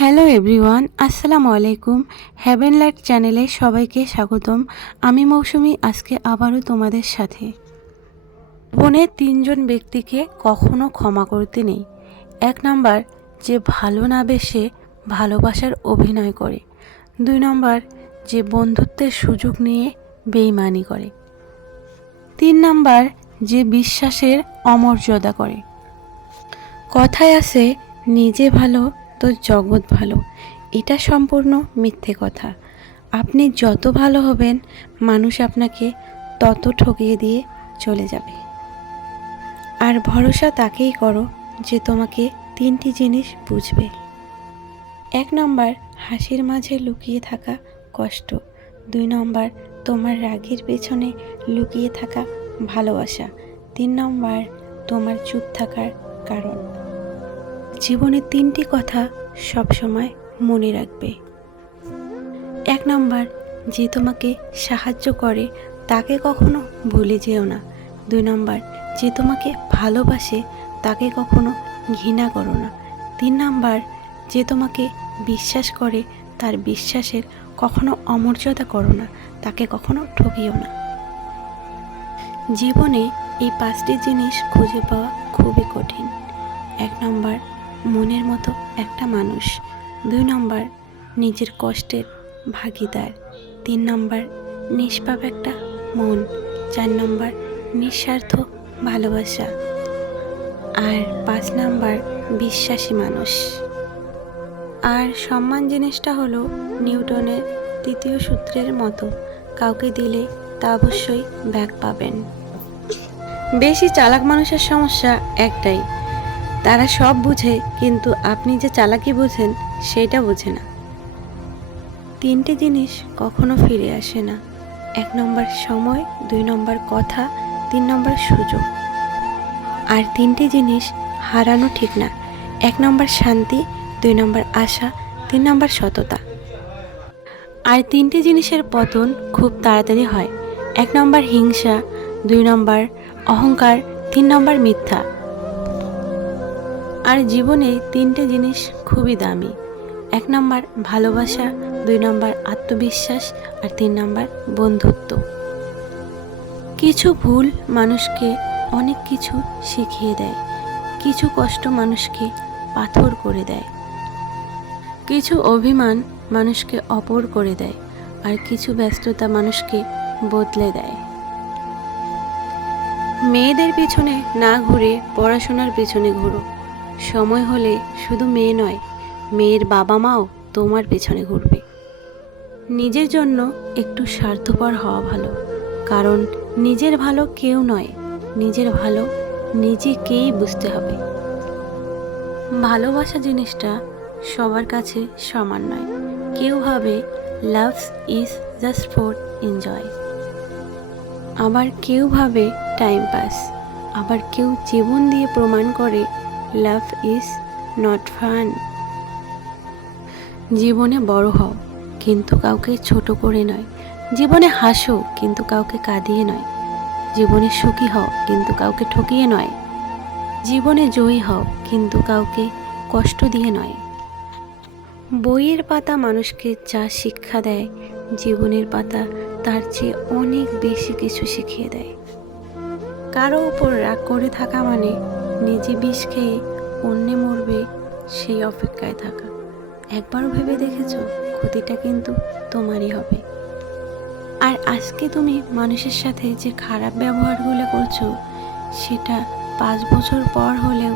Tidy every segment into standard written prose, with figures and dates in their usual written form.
Hello everyone, আসসালামু আলাইকুম। Haven light চ্যানেলে সবাইকে স্বাগতম। আমি মৌসুমি, আজকে আবারও তোমাদের সাথে। জীবনে তিনজন ব্যক্তিকে কখনো ক্ষমা করতে নেই। 1 নাম্বার, যে ভালো না বেসে ভালোবাসার অভিনয় করে। 2 নাম্বার, যে বন্ধুত্বের সুযোগ নিয়ে বেইমানি করে। 3 নাম্বার, যে বিশ্বাসের অমর্যাদা করে। কথায় আছে, নিজে ভালো তো জগৎ ভালো। এটা সম্পূর্ণ মিথ্যে কথা। আপনি যত ভালো হবেন, মানুষ আপনাকে তত ঠকিয়ে দিয়ে চলে যাবে। আর ভরসা তাকেই করো যে তোমাকে 3টি জিনিস বুঝবে। 1 নম্বর, হাসির মাঝে লুকিয়ে থাকা কষ্ট। 2 নম্বর, তোমার রাগের পেছনে লুকিয়ে থাকা ভালোবাসা। 3 নম্বর, তোমার চুপ থাকার কারণ। জীবনে 3টি কথা সবসময় মনে রাখবে। 1 নম্বর, যে তোমাকে সাহায্য করে তাকে কখনো ভুলে যেও না। 2 নম্বর, যে তোমাকে ভালোবাসে তাকে কখনো ঘৃণা করো না। 3 নম্বর, যে তোমাকে বিশ্বাস করে তার বিশ্বাসের কখনো অমর্যাদা করো না, তাকে কখনো ঠকিও না। জীবনে এই 5টি জিনিস খুঁজে পাওয়া খুবই কঠিন। 1 নম্বর, মনের মতো একটা মানুষ। 2 নম্বর, নিজের কষ্টের ভাগিদার। 3 নম্বর, নিষ্পাপ একটা মন। 4 নম্বর, নিঃস্বার্থ ভালোবাসা। আর 5 নম্বর, বিশ্বাসী মানুষ। আর সম্মান জিনিসটা হলো নিউটনের 3য় সূত্রের মতো, কাউকে দিলে তা অবশ্যই ব্যাক পাবেন। বেশি চালাক মানুষের সমস্যা একটাই, তারা সব বুঝে কিন্তু আপনি যে চালাকি বুঝেন সেটা বোঝে না। 3টে জিনিস কখনো ফিরে আসে না। 1 নম্বর সময়, 2 নম্বর কথা, 3 নম্বর সুযোগ। আর 3টে জিনিস হারানো ঠিক না। 1 নম্বর শান্তি, 2 নম্বর আশা, 3 নম্বর সততা। আর 3টে জিনিসের পতন খুব তাড়াতাড়ি হয়। 1 নম্বর হিংসা, 2 নম্বর অহংকার, 3 নম্বর মিথ্যা। আর জীবনে 3টে জিনিস খুবই দামি। 1 নম্বর ভালোবাসা, 2 নম্বর আত্মবিশ্বাস, আর 3 নম্বর বন্ধুত্ব। কিছু ভুল মানুষকে অনেক কিছু শিখিয়ে দেয়। কিছু কষ্ট মানুষকে পাথর করে দেয়। কিছু অভিমান মানুষকে অপর করে দেয়। আর কিছু ব্যস্ততা মানুষকে বদলে দেয়। মেয়েদের পিছনে না ঘুরে পড়াশোনার পেছনে ঘুরো। সময় হলে শুধু মেয়ে নয়, মেয়ের বাবা মাও তোমার পেছনে ঘুরবে। নিজের জন্য একটু স্বার্থপর হওয়া ভালো, কারণ নিজের ভালো কেউ নয়, নিজের ভালো নিজেকেই বুঝতে হবে। ভালোবাসা জিনিসটা সবার কাছে সমান নয়। কেউ ভাবে love is just for enjoy, আবার কেউ ভাবে টাইম পাস, আবার কেউ জীবন দিয়ে প্রমাণ করে লাভ ইজ নট ফান। জীবনে বড় হও, কিন্তু কাউকে ছোট করে নয়। জীবনে হাসো, কিন্তু কাউকে কাঁদিয়ে নয়। জীবনে সুখী হও, কিন্তু কাউকে ঠকিয়ে নয়। জীবনে জয়ী হও, কিন্তু কাউকে কষ্ট দিয়ে নয়। বইয়ের পাতা মানুষকে যা শিক্ষা দেয়, জীবনের পাতা তার চেয়ে অনেক বেশি কিছু শিখিয়ে দেয়। কারো উপর রাগ করে থাকা মানে নিজে বিষ খেয়ে অন্যে মরবে সেই অপেক্ষায় থাকা। একবারও ভেবে দেখেছো, ক্ষতিটা কিন্তু তোমারই হবে। আর আজকে তুমি মানুষের সাথে যে খারাপ ব্যবহারগুলো করছো, সেটা 5 বছর পর হলেও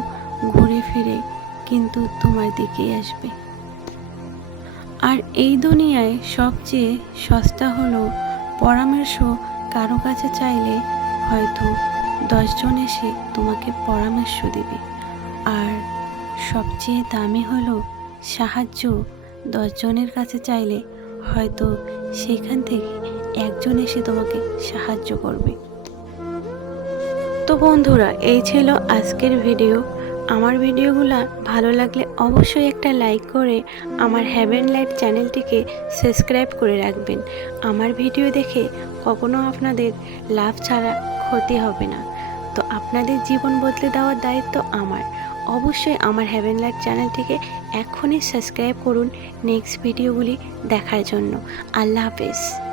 ঘুরে ফিরে কিন্তু তোমার দিকেই আসবে। আর এই দুনিয়ায় সবচেয়ে সস্তা হলো পরামর্শ। কারো কাছে চাইলে হয়তো 10 জন এসে তোমাকে পরামর্শ দেবে। আর সবচেয়ে দামি হলো সাহায্য। 10 জনের কাছে চাইলে হয়তো সেখান থেকে 1 জন এসে তোমাকে সাহায্য করবে। তো বন্ধুরা, এই ছিল আজকের ভিডিও। আমার ভিডিওগুলো ভালো লাগলে অবশ্যই একটা লাইক করে আমার হেভেন লাইট চ্যানেলটিকে সাবস্ক্রাইব করে রাখবেন। আমার ভিডিও দেখে কখনো আপনাদের লাভ ছাড়া ক্ষতি হবে না। তো আপনাদের জীবন বদলে দেওয়ার দায়িত্ব আমার। অবশ্যই আমার হ্যাভেন লাইট চ্যানেলটিকে এখনই সাবস্ক্রাইব করুন নেক্সট ভিডিওগুলি দেখার জন্য। আল্লাহ হাফেজ।